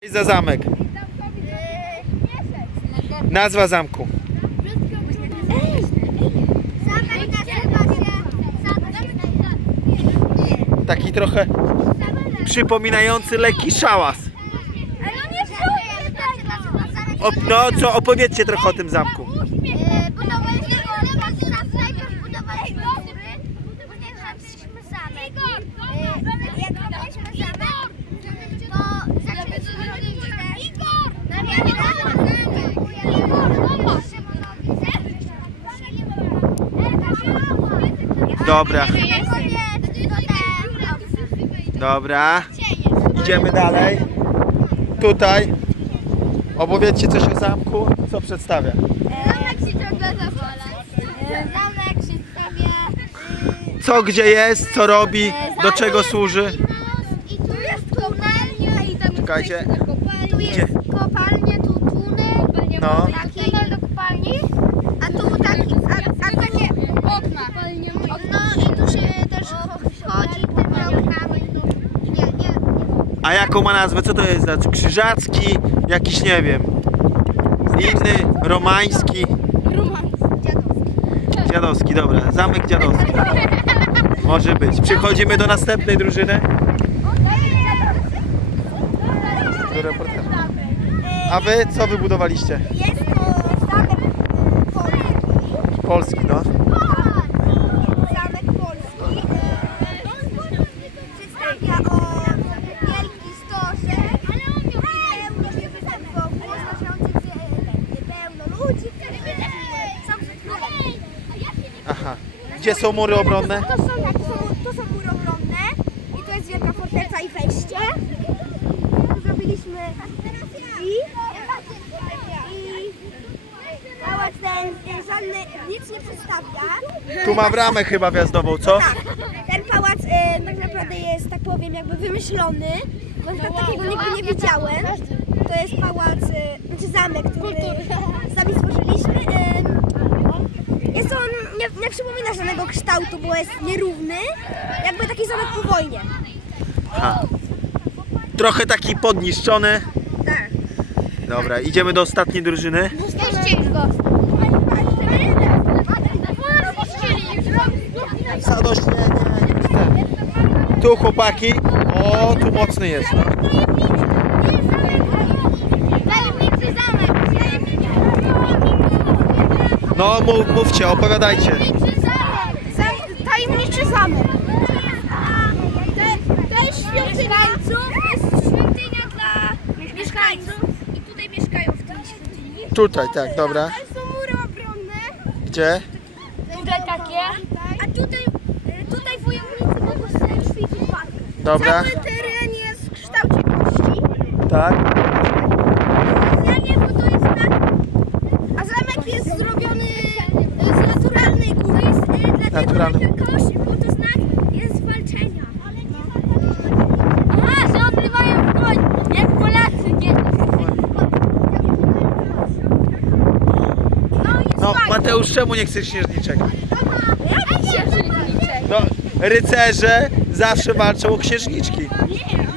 I za zamek. Nazwa zamku. Taki trochę przypominający lekki szałas. O, no co, opowiedzcie trochę o tym zamku. Dobra. dobra. Dobra. Idziemy dobra. dalej. Tutaj. Opowiedzcie coś w zamku. Co przedstawia? Zamek się ciągle zawala. Zamek się Co gdzie jest? Co robi? Do czego służy? I tu jest kopalnia i tam jest kopalnia. Tu No. A jaką ma nazwę? Co to jest? Znaczy, krzyżacki, jakiś nie wiem. Inny, romański. Dziadowski. Dziadowski, dobra. Zamek Dziadowski. Dziadowski. Może być. Przechodzimy do następnej drużyny. A wy co wybudowaliście? Jest to zamek polski. Polski, no. Gdzie są mury obronne? To, to, są, to, są, to są, mury obronne. I to jest wielka forteca i wejście. Zrobiliśmy i, i... pałac Ten, żadne, nic Tu ma bramę chyba wjazdową, co? No tak. Ten pałac e, tak naprawdę jest, tak powiem, jakby wymyślony. Bo tak, no wow, takiego nigdy nie, nie widziałem. To jest pałac, y, e, znaczy zamek, który sami nie przypomina żadnego kształtu, bo jest nierówny. Jakby taki zamek po wojnie. A, trochę taki podniszczony. Dobra, idziemy do ostatniej drużyny. Jeszcze już go. Zadośnienie. Tu chłopaki. O, tu mocny jest. No. No mów, mówcie, opowiadajcie. Tajemniczy zamek. Zem, tajemniczy zamek. Te, te to dla I tutaj, mieszkają w tej Tutaj, tak, dobra. Ale są mury obronne. Gdzie? Tutaj takie. A tutaj, tutaj, tutaj w ulicy mogą sobie ćwiczyć Dobra. Cały teren jest kształt w kształcie kości. Tak. wybrany. Ten koszyk, bo to znak jest walczenia. Aha, że odrywają w jak Polacy kiedyś. No, Mateusz, czemu nie chcesz księżniczek? No, rycerze zawsze walczą o księżniczki.